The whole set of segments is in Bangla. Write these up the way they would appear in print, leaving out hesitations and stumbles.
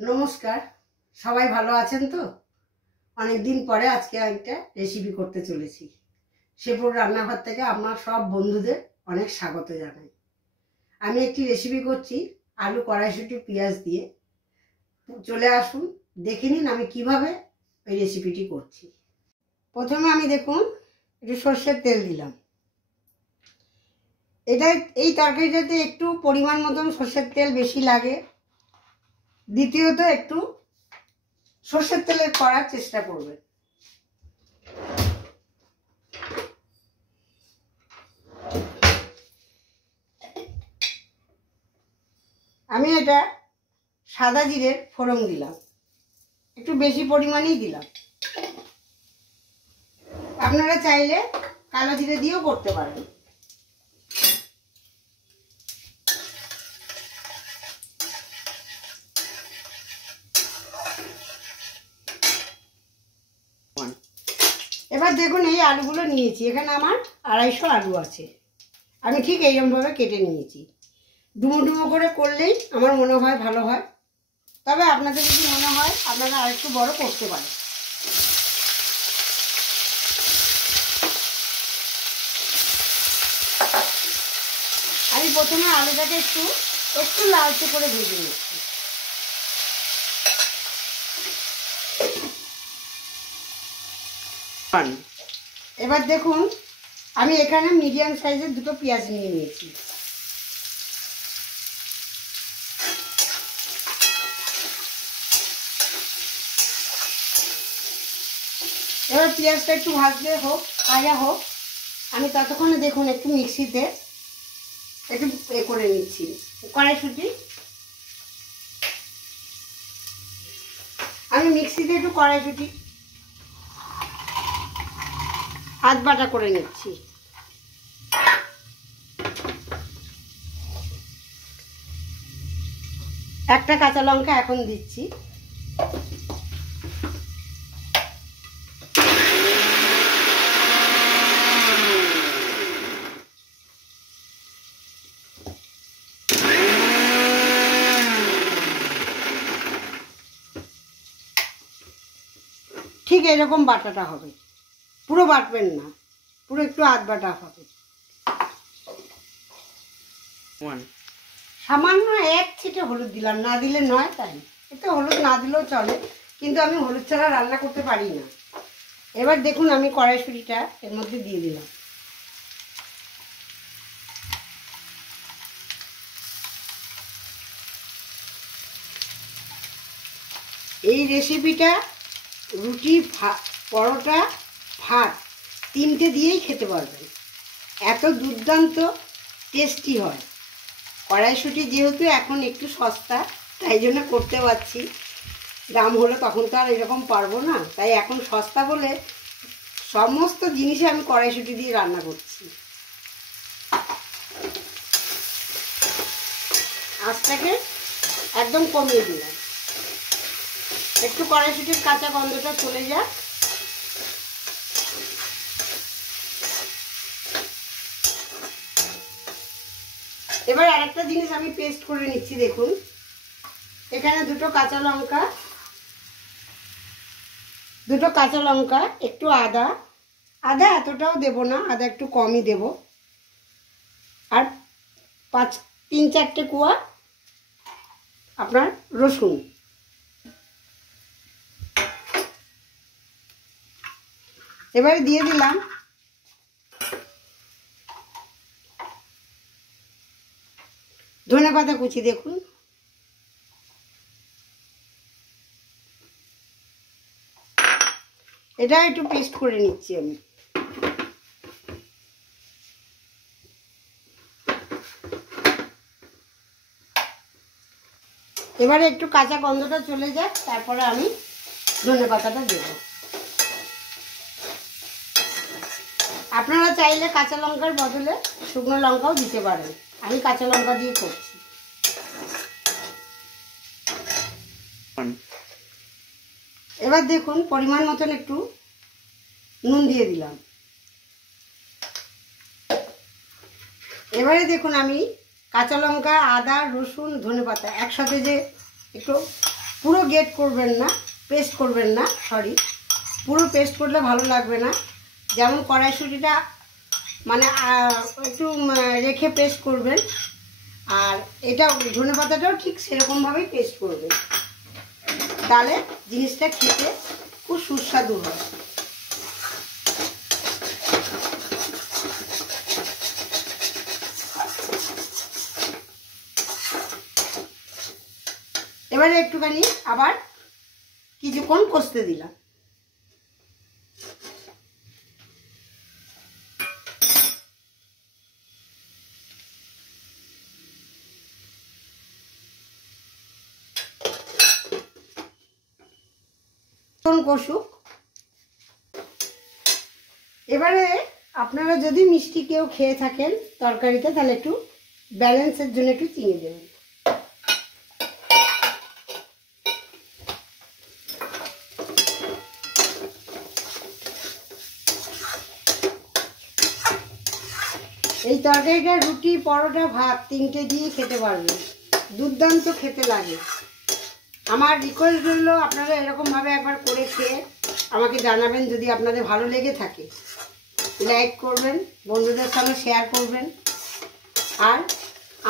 নমস্কার, সবাই ভালো আছেন তো? অনেক দিন পরে আজকে একটা রেসিপি করতে চলেছি। শেফুর রান্নাঘর থেকে আমার সব বন্ধুদের অনেক স্বাগত জানাই। আমি একটি রেসিপি করছি আলু কড়াইশুঁটি পেঁয়াজ দিয়ে। চলে আসুন, দেখে নিন আমি কিভাবে ওই রেসিপিটি করছি। প্রথমে আমি দেখুন একটু সর্ষের তেল দিলাম। এই তরকারিটাতে একটু পরিমাণ মতন সর্ষের তেল বেশি লাগে। দ্বিতীয়ত একটু সর্ষের তেলের করার চেষ্টা করবেন। আমি এটা সাদা জিরের ফোড়ন দিলাম, একটু বেশি পরিমাণেই দিলাম। আপনারা চাইলে কালো জিরে দিয়েও করতে পারেন। এবার দেখুন এই আলুগুলো নিয়েছি, এখানে আমার 250 আলু আছে। আমি ঠিক এইরকমভাবে কেটে নিয়েছি। ডুমো ডুমো করে করলেই আমার মনে হয় ভালো হয়, তবে আপনাদের যদি মনে হয় আপনারা আরেকটু বড় করতে পারেন। আমি প্রথমে আলুটাকে একটু লালচে করে ভেজে নিচ্ছি। এবার দেখুন আমি এখানে মিডিয়াম সাইজের দুটো পেঁয়াজ নিয়ে নিয়েছি। এবার পেঁয়াজটা একটু ভাজা হোক, আমি ততক্ষণে দেখুন একটু মিক্সিতে একটু করে নিচ্ছি কড়াইশুঁটি। আমি মিক্সিতে একটু কড়াইশুঁটি আধ বাটা করে নিচ্ছি। একটা কাঁচা লঙ্কা এখন দিচ্ছি। ঠিক এরকম বাটাটা হবে, পুরো বাটবেন না, পুরো একটু আধ বাটা হবে। সামান্য এক ছিটে হলুদ দিলাম, না দিলে নয়, তাই এতে হলুদ না দিলেও চলে, কিন্তু আমি হলুদ ছাড়া রান্না করতে পারি না। এবার দেখুন আমি কড়াইশুঁটিটা এর মধ্যে দিয়ে দিলাম। এই রেসিপিটা রুটি, পরোটা, ভাত তিনটে দিয়েই খেতে পারবেন, এত দুর্দান্ত টেস্টি হয়। কড়াইশুঁটি যেহেতু এখন একটু সস্তা, তাই জন্য করতে পারছি। দাম হলে তখন তো আর এরকম পারবো না, তাই এখন সস্তা বলে সমস্ত জিনিসে আমি কড়াইশুঁটি দিয়ে রান্না করছি। আঁচটাকে একদম কমিয়ে দিলাম, একটু কড়াইশুঁটির কাঁচা গন্ধটা চলে যাক। এবার আরেকটা জিনিস আমি পেস্ট করে নিচ্ছি। দেখুন এখানে দুটো কাঁচা লঙ্কা, একটু আদা এতটাও দেব না, আদা একটু কমই দেব, আর 3-4টে কোয়া আপনার রসুন। এবারে দিয়ে দিলাম ধনেপাতা কুচি। দেখুন এটা একটু পেস্ট করে নিচ্ছি আমি। এবারে একটু কাঁচা গন্ধটা চলে যাক, তারপরে আমি ধনেপাতাটা দেব। আপনারা চাইলে কাঁচা লঙ্কার বদলে শুকনো লঙ্কাও দিতে পারেন, আমি কাঁচা লঙ্কা দিয়ে করছি। এবার দেখুন পরিমাণ মতন একটু নুন দিয়ে দিলাম। এবারে দেখুন আমি কাঁচা লঙ্কা, আদা, রসুন, ধনেপাতা একসাথে যে একটু পুরো গ্রেট করবেন না, পেস্ট করবেন না, সরি, পুরো পেস্ট করলে ভালো লাগবে না। যেমন কড়াইশুঁটিটা মানে একটু রেখে পেস্ট করবেন, আর এটা ধনেপাতাটাও ঠিক সেরকমভাবেই পেস্ট করবেন, তাহলে জিনিসটা খেতে খুব সুস্বাদু হয়। এবারে একটুখানি আবার কিছুক্ষণ কষতে দিলাম। কষুক। এবারে আপনারা যদি মিষ্টি কেউ খেয়ে থাকেন তরকারিতে, তাহলে একটু ব্যালেন্সের জন্য একটু চিনি দেবেন। এই তরকারিটা রুটি, পরোটা, ভাত তিনটে দিয়ে খেতে পারবেন, দুর্দান্ত খেতে লাগে। আমার রিকোয়েস্ট রইল আপনারা এরকমভাবে একবার করে খেয়ে আমাকে জানাবেন যদি আপনাদের ভালো লেগে থাকে। লাইক করবেন, বন্ধুদের সঙ্গে শেয়ার করবেন, আর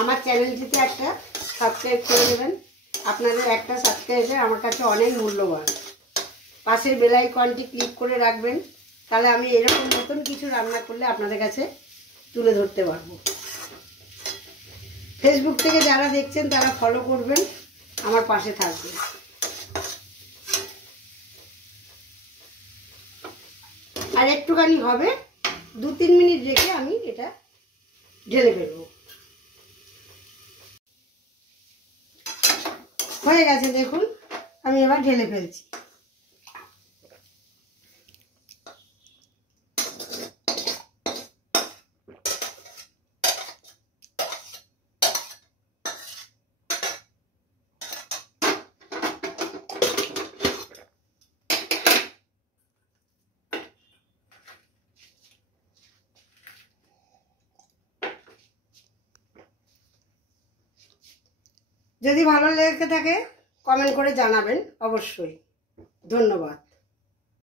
আমার চ্যানেলটিতে একটা সাবস্ক্রাইব করে দেবেন। আপনাদের একটা সাবস্ক্রাইবে আমার কাছে অনেক মূল্যবান। পাশের বেল আইকনটি ক্লিক করে রাখবেন, তাহলে আমি এরকম নতুন কিছু রান্না করলে আপনাদের কাছে তুলে ধরতে পারবো। ফেসবুক থেকে যারা দেখছেন তারা ফলো করবেন, আমার পাশে থাকবেন। আর একটুখানি হবে, 2-3 মিনিট রেখে আমি এটা ঢেলে ফেলবো। হয়ে গেছে দেখুন, আমি এবার ঢেলে ফেলছি। যদি ভালো লেগে থাকে কমেন্ট করে জানাবেন অবশ্যই। ধন্যবাদ।